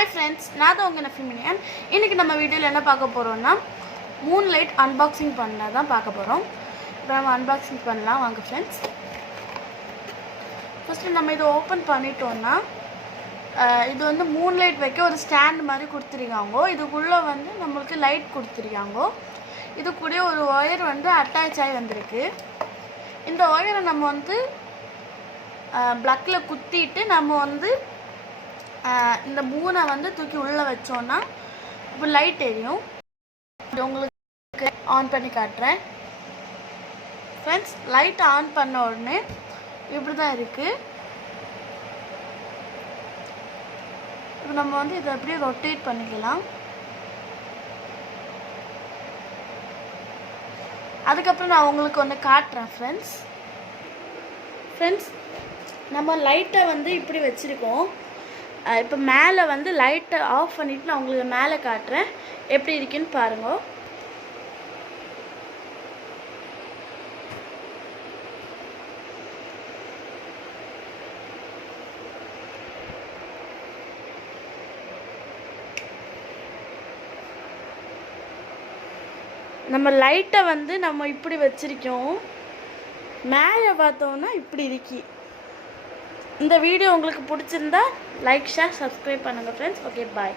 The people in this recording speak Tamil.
Hi friends, நான் தான் உங்க நஃபிமினியன். இன்னைக்கு நம்ம வீடியோல என்ன பார்க்க போறோம்னா மூன்லைட் அன்பாக்சிங் பண்ணலாம் தான் பார்க்க போறோம். இப்போ நம்ம அன்பாக்சிங் பண்ணலாம் வாங்க फ्रेंड्स. ஃபர்ஸ்ட் நம்ம இத ஓபன் பண்ணிட்டோம்னா இது வந்து மூன்லைட் வைக்க ஒரு ஸ்டாண்ட் மாதிரி கொடுத்திருக்காங்க. இதுக்குள்ள வந்து நமக்கு லைட் கொடுத்திருக்காங்க. இது கூட ஒரு வயர் வந்து அட்டாச் ஆகி வந்திருக்கு. இந்த வயரை நம்ம வந்து பிளக்ல குத்திட்டு நம்ம வந்து இந்த மூணை வந்து தூக்கி உள்ளே வச்சோன்னா இப்போ லைட் எரியும். உங்களுக்கு ஆன் பண்ணி காட்டுறேன் ஃப்ரெண்ட்ஸ். லைட் ஆன் பண்ண உடனே இப்படி தான் இருக்குது. இப்போ நம்ம வந்து இதை அப்படியே ரொட்டேட் பண்ணிக்கலாம். அதுக்கப்புறம் நான் உங்களுக்கு ஒன்று காட்டுறேன் ஃப்ரெண்ட்ஸ். நம்ம லைட்டை வந்து இப்படி வச்சுருக்கோம். இப்போ மேலே வந்து லைட்டை ஆஃப் பண்ணிவிட்டு நான் உங்களுக்கு மேலே காட்டுறேன் எப்படி இருக்குன்னு பாருங்க. நம்ம லைட்டை வந்து நம்ம இப்படி வச்சிருக்கோம். மேலே பார்த்தோன்னா இப்படி இருக்கு. இந்த வீடியோ உங்களுக்கு பிடிச்சிருந்தா லைக் ஷேர் சப்ஸ்கிரைப் பண்ணுங்கள் ஃப்ரெண்ட்ஸ். Okay bye.